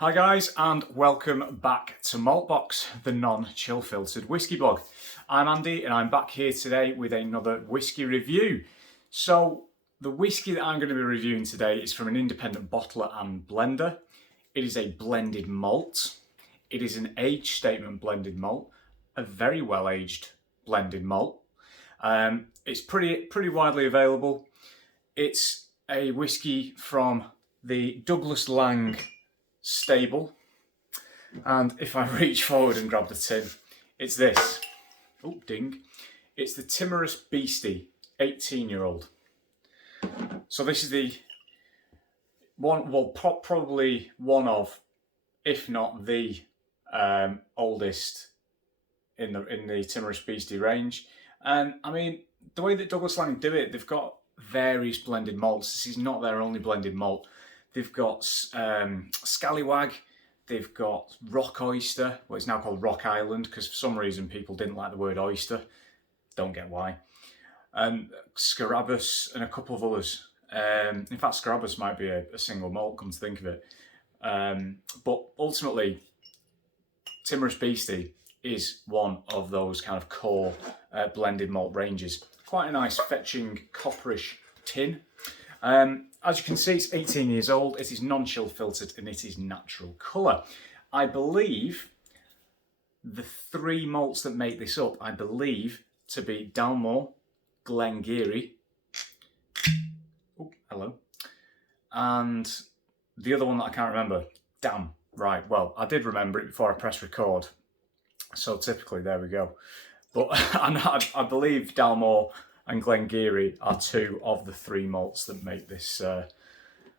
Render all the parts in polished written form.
Hi guys, and welcome back to Maltbox, the non-chill filtered whiskey blog. I'm Andy and I'm back here today with another whiskey review. So the whiskey that I'm going to be reviewing today is from an independent bottler and blender. It is a blended malt. It is an age statement blended malt, a very well aged blended malt. It's pretty widely available. It's a whiskey from the Douglas Lang stable, and if I reach forward and grab the tin, it's this. Oh, ding. It's the Timorous Beastie 18-year-old. So this is the one, well, probably one of, if not the oldest in the Timorous Beastie range. And I mean, the way that Douglas Lang do it, they've got various blended malts. This is not their only blended malt. They've got Scallywag, they've got Rock Oyster, well it's now called Rock Island because for some reason people didn't like the word oyster, don't get why, and Scarabus and a couple of others. In fact Scarabus might be a single malt, come to think of it. But ultimately Timorous Beastie is one of those kind of core blended malt ranges. Quite a nice fetching copperish tin. As you can see, it's 18 years old, it is non-chill filtered and it is natural colour. I believe the three malts that make this up, I believe to be Dalmore, Glengarry, oh, hello, and the other one that I can't remember. Damn, right, well, I did remember it before I pressed record, so typically, there we go. But I believe Dalmore and Glengarry are two of the three malts that make this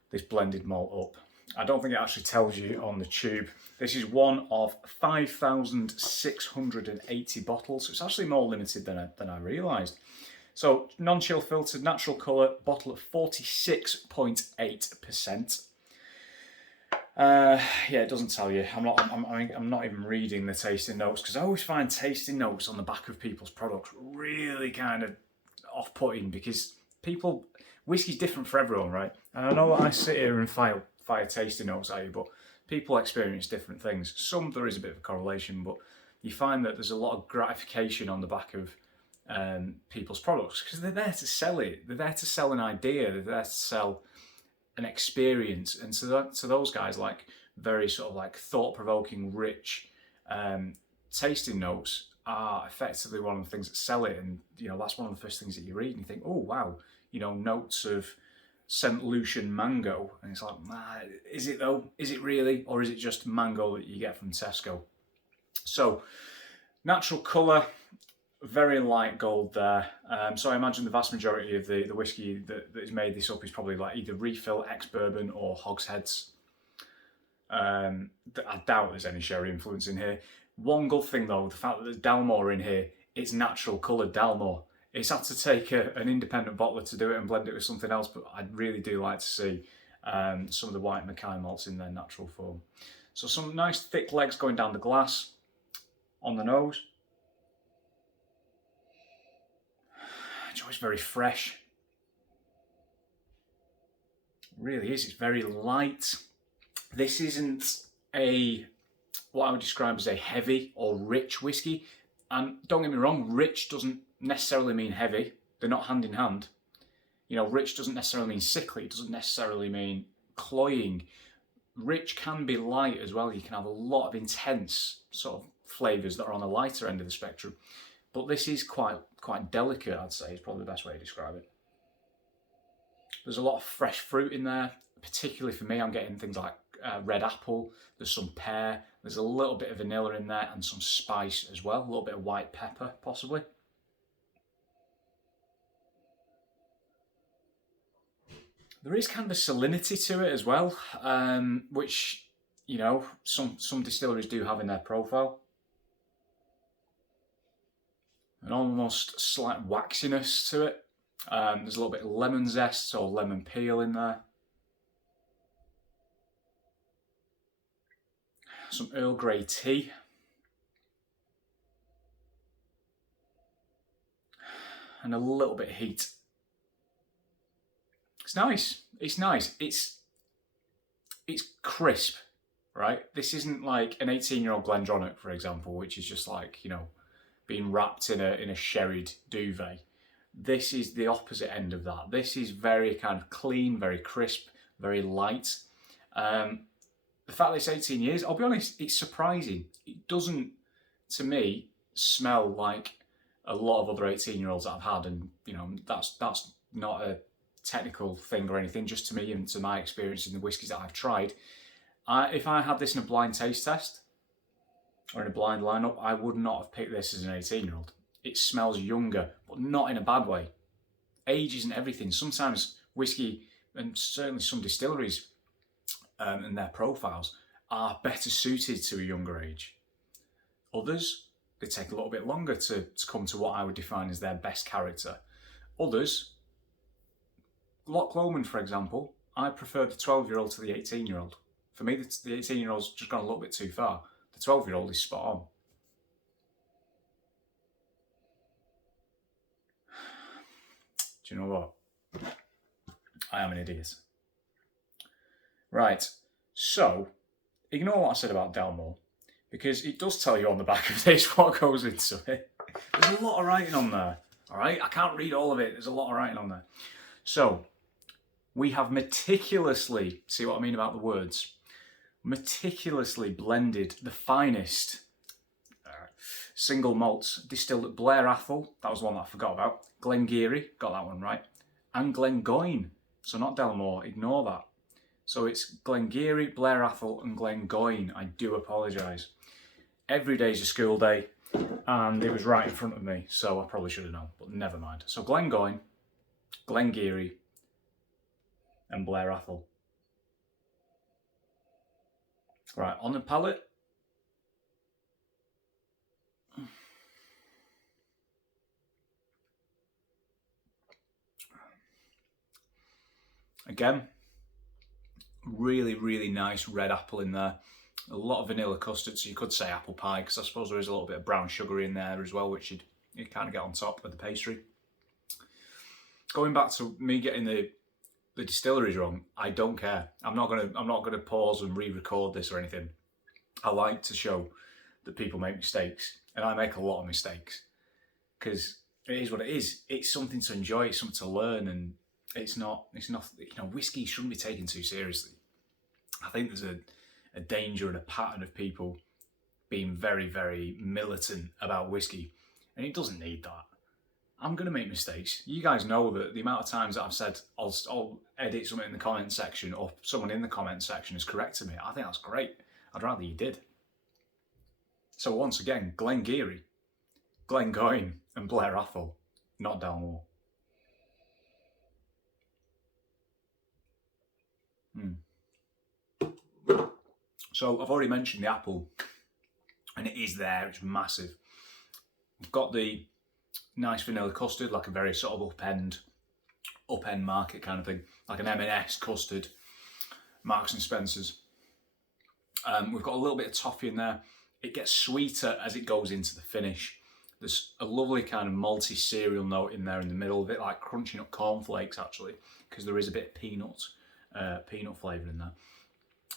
this blended malt up. I don't think it actually tells you on the tube. This is one of 5,680 bottles, so it's actually more limited than I realised. So non-chill filtered, natural colour, bottle at 46.8%. Yeah, it doesn't tell you. I'm not even reading the tasting notes because I always find tasting notes on the back of people's products really kind of off-putting because whiskey's different for everyone, right? And I know I sit here and fire tasting notes at you, but people experience different things. Some there is a bit of a correlation, but you find that there's a lot of gratification on the back of people's products because they're there to sell it. They're there to sell an idea. They're there to sell an experience. And to those guys, like very sort of like thought-provoking, rich tasting notes are effectively one of the things that sell it, and that's one of the first things that you read and you think, oh wow, notes of St. Lucian mango, and it's like, is it though? Is it really, or is it just mango that you get from Tesco? So natural colour, very light gold there. So I imagine the vast majority of the whiskey that has made this up is probably like either refill, ex-bourbon or hogsheads. I doubt there's any sherry influence in here. One good thing though, the fact that there's Dalmore in here, it's natural coloured Dalmore. It's had to take an independent bottler to do it and blend it with something else, but I really do like to see some of the white Mackay malts in their natural form. So some nice thick legs going down the glass, on the nose. It's always very fresh. It really is, it's very light. This isn't what I would describe as a heavy or rich whiskey. And don't get me wrong, rich doesn't necessarily mean heavy. They're not hand in hand. Rich doesn't necessarily mean sickly. It doesn't necessarily mean cloying. Rich can be light as well. You can have a lot of intense sort of flavours that are on the lighter end of the spectrum. But this is quite delicate, I'd say, is probably the best way to describe it. There's a lot of fresh fruit in there. Particularly for me, I'm getting things like red apple, there's some pear, there's a little bit of vanilla in there and some spice as well, a little bit of white pepper possibly. There is kind of a salinity to it as well, which, some distilleries do have in their profile. An almost slight waxiness to it. There's a little bit of lemon zest or lemon peel in there. Some Earl Grey tea. And a little bit of heat. It's nice. It's nice. It's crisp. right? This isn't like an 18-year-old Glendronach, for example, which is just like, you know, being wrapped in a sherried duvet. This is the opposite end of that. This is very kind of clean, very crisp, very light. The fact that it's 18 years, I'll be honest, it's surprising. It doesn't, to me, smell like a lot of other 18-year-olds that I've had, and you know that's not a technical thing or anything. Just to me and to my experience in the whiskies that I've tried, if I had this in a blind taste test or in a blind lineup, I would not have picked this as an 18-year-old. It smells younger, but not in a bad way. Age isn't everything. Sometimes whiskey, and certainly some distilleries and their profiles, are better suited to a younger age. Others, they take a little bit longer to come to what I would define as their best character. Others, Loch Lomond, for example, I prefer the 12-year-old to the 18-year-old. For me, the 18-year-old's just gone a little bit too far. The 12-year-old is spot on. Do you know what? I am an idiot. Right, so ignore what I said about Dalmore, because it does tell you on the back of this what goes into it. There's a lot of writing on there, all right? I can't read all of it. There's a lot of writing on there. So we have meticulously, see what I mean about the words, meticulously blended the finest single malts distilled at Blair Athol. That was one that I forgot about. Glengarry, got that one right. And Glengoyne. So not Dalmore, ignore that. So it's Glengarry, Blair Athol and Glengoyne. I do apologise. Every day's a school day and it was right in front of me, so I probably should have known, but never mind. So Glengoyne, Glengarry and Blair Athol. Right, on the palate. Again, really, really nice red apple in there. A lot of vanilla custard, so you could say apple pie, because I suppose there is a little bit of brown sugar in there as well, which you'd kind of get on top of the pastry. Going back to me getting the distilleries wrong, I don't care. I'm not gonna pause and re-record this or anything. I like to show that people make mistakes, and I make a lot of mistakes, because it is what it is. It's something to enjoy, it's something to learn, and it's not, you know, whiskey shouldn't be taken too seriously. I think there's a danger and a pattern of people being very, very militant about whiskey, and it doesn't need that. I'm going to make mistakes. You guys know that the amount of times that I've said I'll edit something in the comment section, or someone in the comment section has corrected me. I think that's great. I'd rather you did. So once again, Glengarry, Glengoyne and Blair Athol, not Dalmore. So I've already mentioned the apple, and it is there, it's massive. We've got the nice vanilla custard, like a very sort of upend market kind of thing, like an M&S custard, Marks and Spencer's. We've got a little bit of toffee in there. It gets sweeter as it goes into the finish. There's a lovely kind of malty cereal note in there in the middle, a bit like crunching up cornflakes actually, because there is a bit of peanut flavour in there.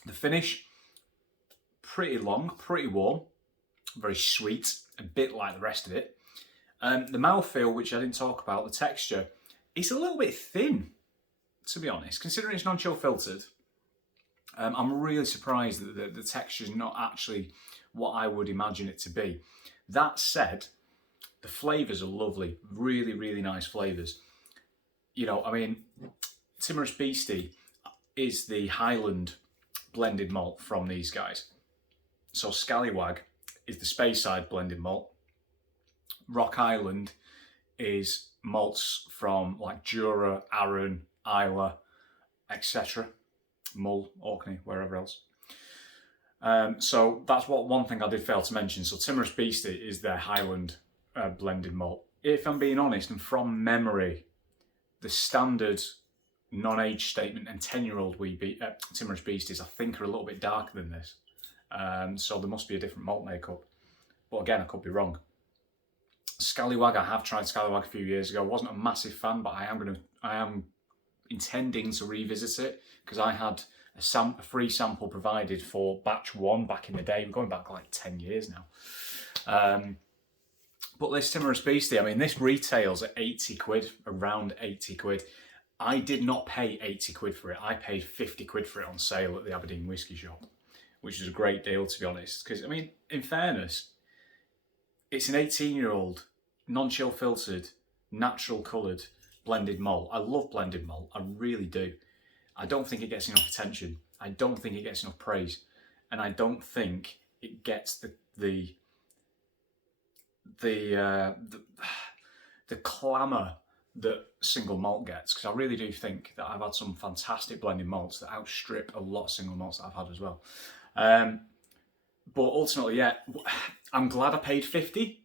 The finish, pretty long, pretty warm, very sweet, a bit like the rest of it. The mouthfeel, which I didn't talk about, the texture, it's a little bit thin, to be honest, considering it's non-chill filtered. I'm really surprised that the texture is not actually what I would imagine it to be. That said, the flavours are lovely, really, really nice flavours. You know, I mean, Timorous Beastie is the Highland blended malt from these guys. So Scallywag is the Speyside blended malt. Rock Island is malts from like Jura, Arran, Islay, etc. Mull, Orkney, wherever else. So that's one thing I did fail to mention. So Timorous Beastie is their Highland blended malt. If I'm being honest, and from memory, the standard non-age statement and 10-year-old Timorous Beasties, I think, are a little bit darker than this. So there must be a different malt makeup. But again, I could be wrong. Scallywag, I have tried Scallywag a few years ago. I wasn't a massive fan, but I am intending to revisit it, because I had a free sample provided for batch 1 back in the day. We're going back like 10 years now. But this Timorous Beastie, I mean, this retails at 80 quid, around 80 quid. I did not pay 80 quid for it. I paid 50 quid for it on sale at the Aberdeen Whisky Shop, which is a great deal, to be honest. Because, I mean, in fairness, it's an 18-year-old, non-chill filtered, natural coloured, blended malt. I love blended malt. I really do. I don't think it gets enough attention. I don't think it gets enough praise. And I don't think it gets the clamour that single malt gets, because I really do think that I've had some fantastic blended malts that outstrip a lot of single malts that I've had as well. But ultimately, yeah, I'm glad I paid 50.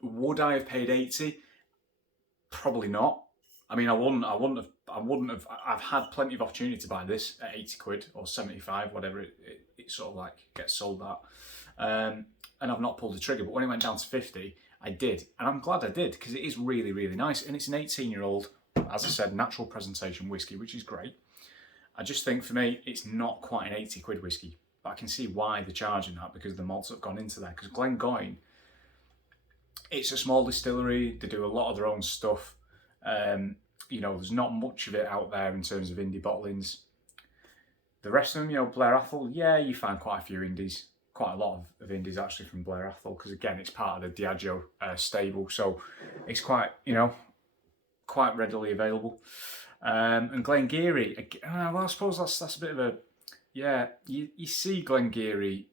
Would I have paid 80? Probably not. I mean, I wouldn't have. I've had plenty of opportunity to buy this at 80 quid or 75, whatever it sort of like gets sold at. And I've not pulled the trigger, but when it went down to 50, I did. And I'm glad I did, because it is really, really nice. And it's an 18-year-old, as I said, natural presentation whiskey, which is great. I just think for me, it's not quite an 80 quid whiskey. But I can see why they're charging that, because the malts have gone into there. Because Glengoyne, it's a small distillery. They do a lot of their own stuff. You know, there's not much of it out there in terms of indie bottlings. The rest of them, you know, Blair Athol, yeah, you find quite a few indies. Quite a lot of indies actually from Blair Athol, because again, it's part of the Diageo stable, so it's quite, you know, quite readily available. And Glengarry, well, I suppose that's a bit of a, yeah, you see Glengarry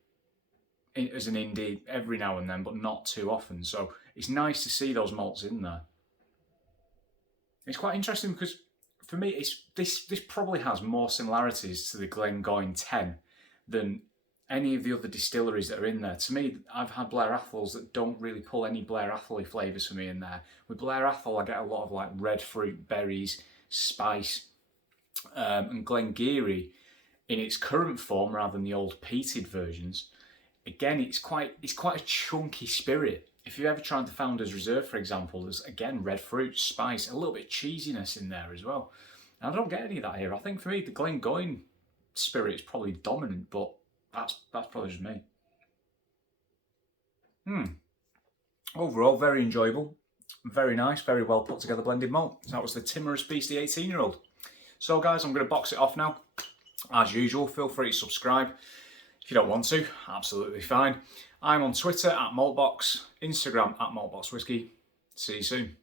as an indie every now and then, but not too often. So it's nice to see those malts in there. It's quite interesting because for me, this probably has more similarities to the Glengoyne 10 than any of the other distilleries that are in there. To me, I've had Blair Athols that don't really pull any Blair Athol-y flavours for me in there. With Blair Athol, I get a lot of like red fruit, berries, spice, and Glengarry in its current form rather than the old peated versions. Again, it's quite a chunky spirit. If you ever tried the Founder's Reserve, for example, there's again red fruit, spice, a little bit of cheesiness in there as well. And I don't get any of that here. I think for me, the Glengoyne spirit is probably dominant, but that's probably just me. Overall, very enjoyable, very nice, very well put together blended malt. So that was the Timorous Beastie 18-year-old. So guys, I'm going to box it off now. As usual, feel free to subscribe. If you don't want to, absolutely fine. I'm on Twitter at Maltbox, Instagram at Maltbox Whisky. See you soon.